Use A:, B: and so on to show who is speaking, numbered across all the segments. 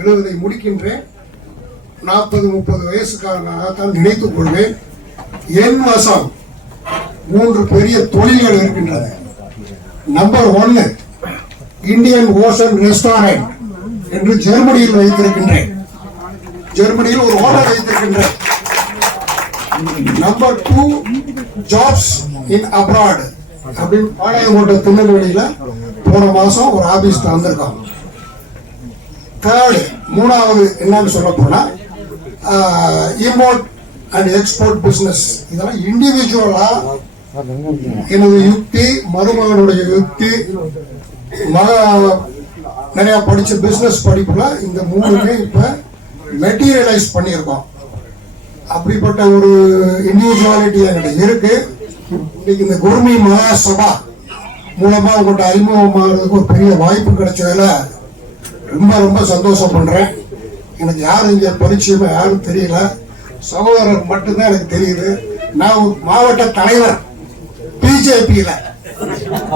A: எழுவதை முடிக்கின்றேன். நாற்பது முப்பது வயசுக்காரனாகத்தான் நினைத்துக் கொள்வேன். என் வசம் மூன்று பெரிய தொழில்கள் இருக்கின்றன. நம்பர் ஒன்னு இந்தியன் ஓஷன் ரெஸ்டாரண்ட் என்று ஜெர்மனியில் வைத்திருக்கின்றேன். ஜெர்மனியில் ஒரு hotel வைத்திருக்கின்றேன். Number two jobs in abroad அப்படின்னு பாளையங்கோட்டை திருநெல்வேலியில போன மாசம் ஒரு ஆபீஸ் திறந்திருக்காங்க. தேர்டு மூணாவது என்னன்னு சொல்ல போனா இம்போர்ட் அண்ட் எக்ஸ்போர்ட் பிசினஸ் இதெல்லாம் இண்டிவிஜுவலா எனது யுக்தி மருமகனுடைய யுக்தி மக நிறைய படிச்ச பிசினஸ் படிப்புல இந்த மூணுமே இப்ப மெட்டீரியலைஸ் பண்ணியிருக்கோம். அப்படிப்பட்ட ஒரு இண்டிவிஜுவாலிட்டி என்கிட்ட இருக்கு. இன்னைக்கு இந்த குருமி மகாசபா மூலமா உங்கள்கிட்ட அறிமுகமாகிறதுக்கு ஒரு பெரிய வாய்ப்பு கிடைச்சதுல ரொம்ப ரொம்ப சந்தோஷம் பண்றேன். எனக்கு யாரும் இங்க பரிச்சயமா யாரும் தெரியல. சகோதரர் மட்டும்தான் எனக்கு தெரியுது. நான் மாவட்ட தலைவர் பிஜேபியில.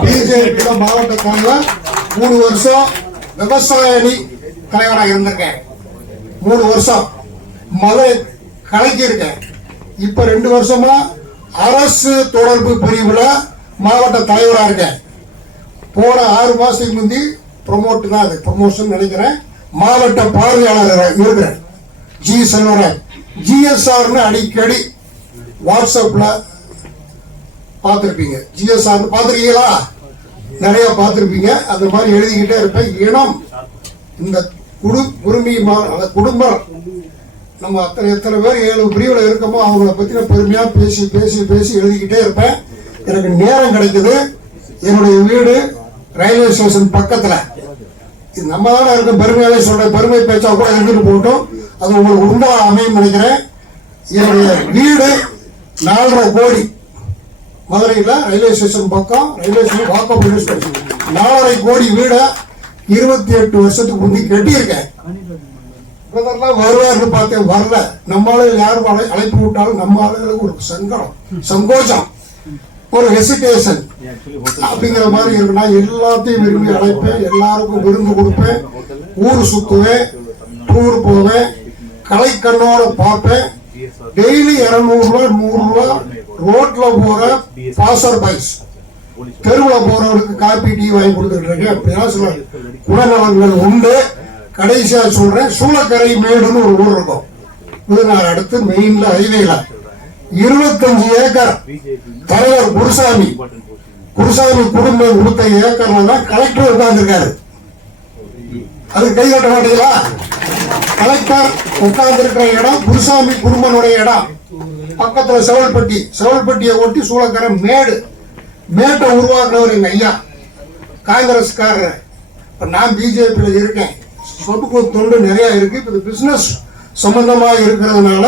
A: பிஜேபியில மாவட்ட தலைவர். மூணு வருஷம் விவசாய அணி தலைவராக இருந்திருக்கேன். மூணு வருஷம் மத கலக்கியிருக்கேன். இப்ப ரெண்டு வருஷமா அரசு தொடர்பு பிரிவுல மாவட்ட தலைவராக இருக்கேன். போன ஆறு மாசத்துக்கு முந்தி ப்ரொமோட் தான் அது ப்ரொமோஷன் நினைக்கிறேன். மாவட்ட பார்வையாளர் இருக்கிறேன். ஜி செல்வராஜ் ஜிஎஸ்ஆர்னு அடிக்கடி வாட்ஸ்அப்பில் பார்த்துருப்பீங்க. ஜிஎஸ்ஆர் பார்த்துருக்கீங்களா? நிறைய பார்த்துருப்பீங்க. அந்த மாதிரி எழுதிக்கிட்டே இருப்பேன். இனம் இந்த குடு குருமி அந்த குடும்பம் நம்ம அத்தனை எத்தனை பேர் ஏழு பிரிவில் இருக்கோமோ அவங்கள பற்றின பெருமையாக பேசி பேசி பேசி எழுதிக்கிட்டே இருப்பேன். எனக்கு நேரம் கிடைக்குது. என்னுடைய வீடு ரயில்வே ஸ்டேஷன் பக்கத்தில். இது நம்ம தானே இருக்க பெருமையாவே சொல்றேன். பெருமை பேச்சா கூட இருந்துட்டு போட்டோம் அது உங்களுக்கு உண்டா அமையும் நினைக்கிறேன். என்னுடைய வீடு நாலரை கோடி. மதுரையில் ரயில்வே ஸ்டேஷன் பக்கம் ரயில்வே ஸ்டேஷன் பக்கம் ரயில்வே ஸ்டேஷன். நாலரை கோடி வீடை இருபத்தி எட்டு வருஷத்துக்கு முந்தி கட்டியிருக்கேன். பிரதர்லாம் வருவார்னு பார்த்தேன் வரல. நம்ம ஆளுகள் யாரும் அழைப்பு விட்டாலும் நம்ம ஆளுகளுக்கு ஒரு சங்கடம் சங்கோச்சம் ஒரு ஹெசிடேஷன் அப்படிங்கிற மாதிரி இருக்கு நான் எல்லாத்தையும் விரும்பி அழைப்பேன் எல்லாருக்கும் விருந்து கொடுப்பேன் ஊர் சுத்துவேன் டூர் போவேன் கலைக்கண்ணோட பார்ப்பேன். டெய்லி இருநூறு ரூபா நூறு ரூபா ரோட்ல போற பாசர் பைஸ் தெருவில் போறவருக்கு காப்பி டீ வாங்கி கொடுத்துட்டு இருக்கேன். அப்படிலாம் சில குணநலன்கள் உண்டு. கடைசியா சொல்றேன் சூளக்கரை மேடுன்னு ஒரு ஊர் இருக்கும். விருதுநகர் அடுத்து மெயின்ல ஹைவேல இருபத்தஞ்சு ஏக்கர். தலைவர் குருசாமி. குருசாமி குடும்பம் கொடுத்த ஏக்கர்ல தான் கலெக்டர் உட்கார்ந்துருக்காரு. அது கை கட்ட மாட்டீங்களா? கலெக்டர் உட்கார்ந்துருக்கிற இடம் குருசாமி குடும்பனுடைய இடம். பக்கத்துல செவல்பட்டி செவல்பட்டியை ஒட்டி சூளக்கரை மேடு. மேட்டை உருவாக்குனவர் எங்க ஐயா. காங்கிரஸ்காரர். இப்போ நான் பிஜேபியில் இருக்கேன். சொத்துக்கு தொண்டு நிறைய இருக்கு. இப்போ பிசினஸ் சம்பந்தமாக இருக்கிறதுனால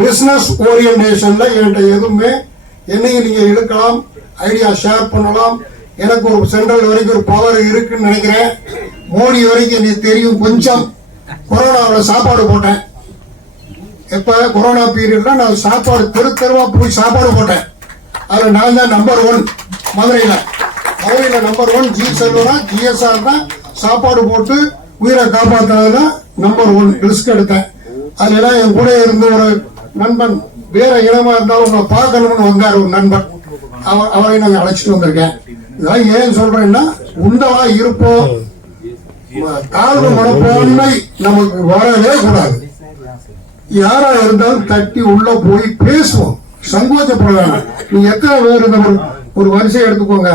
A: பிஸ்னஸ் ஓரியன்டேஷனில் என்கிட்ட எதுவுமே என்னையும் நீங்க எடுக்கலாம் ஐடியா ஷேர் பண்ணலாம். எனக்கு ஒரு சென்ட்ரல் வரைக்கும் ஒரு பவர் இருக்குன்னு நினைக்கிறேன். மோடி வரைக்கும் எனக்கு தெரியும். கொஞ்சம் கொரோனாவில் சாப்பாடு போட்டேன். எப்போ? கொரோனா பீரியட்ல நான் சாப்பாடு தெரு தெருவா போய் சாப்பாடு போட்டேன். அதில் நான் தான் நம்பர் ஒன் மதுரையில். மதுரையில் நம்பர் ஒன் ஜி செல்வரா ஜிஎஸ்ஆர் தான் சாப்பாடு போட்டு உயிரை காப்பாத்துறதுல நம்பர் ஒன் ரிஸ்க் எடுத்தேன். அதுல என் கூட இருந்த ஒரு நண்பன் வேற இடமா இருந்தாலும் உங்களை பார்க்கணும்னு வந்தார் ஒரு நண்பன் அவ- அவரை நாங்க அழைச்சிட்டு வந்திருக்கேன். இதெல்லாம் ஏன் சொல்றேன்னா உண்டவா இருப்போம் தாழ்வு மனப்பான்மை நமக்கு வரவே கூடாது. யாரா இருந்தாலும் தட்டி உள்ள போய் பேசுவோம். சங்கோச்சப்படுறாங்க வேண்டாம் நீங்க எத்தனை பேர் இந்த ஒரு ஒரு வரிசை எடுத்துக்கோங்க.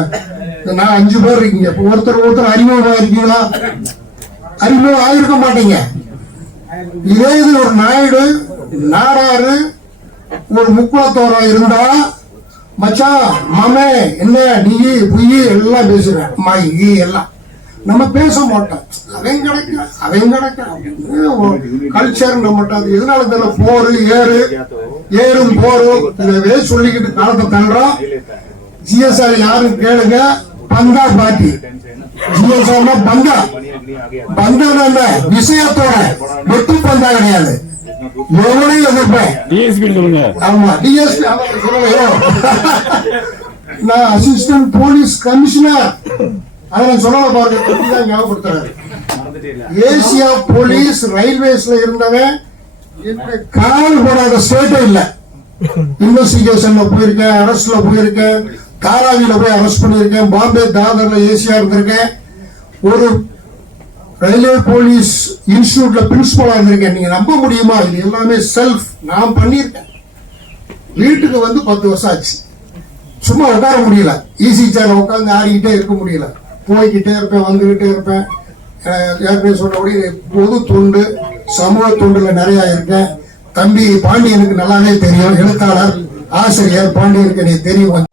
A: நான் அஞ்சு பேர் இருக்கீங்க. ஒருத்தர் ஒருத்தர் அறிமுகமா இருக்கீங்களா? அறிமுகம் ஆயிருக்க மாட்டீங்க. இதே இது ஒரு நாயுடு நாராறு ஒரு முக்குளத்தோரம் இருந்தா மச்சான் மாமே என்ன நீ புய் எல்லாம் பேசுறேன். அம்மா இ எல்லாம். நம்ம பேச மாட்டோம். அவன் கிடைக்க அவன் கிடக்க கல்ச்சர் மட்டும். அது எதனால தானே போரு ஏறு ஏறும் போரும் இதவே சொல்லிக்கிட்டு காலத்தை தள்ளுறோம். ஜிஎஸ்ஆர் யாருன்னு கேளுங்க. பங்கா பாட்டி. ஜிஎஸ்ஆர்னா பங்கா பந்தம் என்ன? விஷயத்தோட வெற்றி பந்தா கிடையாது. நான் அசிஸ்டன்ட் போலீஸ் கமிஷனர் அதை சொல்லல பாருங்க ஞாபகப்படுத்துறாரு. ஏசியா போலீஸ் ரயில்வேஸ்ல இருந்தவன் கால் போடாத ஸ்டேட்டே இல்ல. இன்வெஸ்டிகேஷன்ல போயிருக்கேன் அரஸ்ட்ல போயிருக்கேன் தாராவியில போய் அரெஸ்ட் பண்ணியிருக்கேன் பாம்பே தாதர்ல ஏசியா இருந்திருக்கேன். ஒரு ரயில்வே போலீஸ் இன்ஸ்டியூட்ல பிரின்சிபலா இருந்திருக்கேன். நீங்க நம்ப முடியுமா? இது எல்லாமே செல்ஃப் நான் பண்ணியிருக்கேன். வீட்டுக்கு வந்து பத்து வருஷம் ஆச்சு. சும்மா உட்கார முடியல. ஈஸி சேர் உட்காந்து ஆடிக்கிட்டே இருக்க முடியல. போய்கிட்டே இருப்பேன் வந்துகிட்டே இருப்பேன். ஏற்கனவே சொன்னபடி பொது தொண்டு சமூக தொண்டுல நிறைய இருக்கேன். தம்பி பாண்டியனுக்கு நல்லாவே தெரியும். எழுத்தாளர் ஆசிரியர் பாண்டியனுக்கு எனக்கு தெரியும்.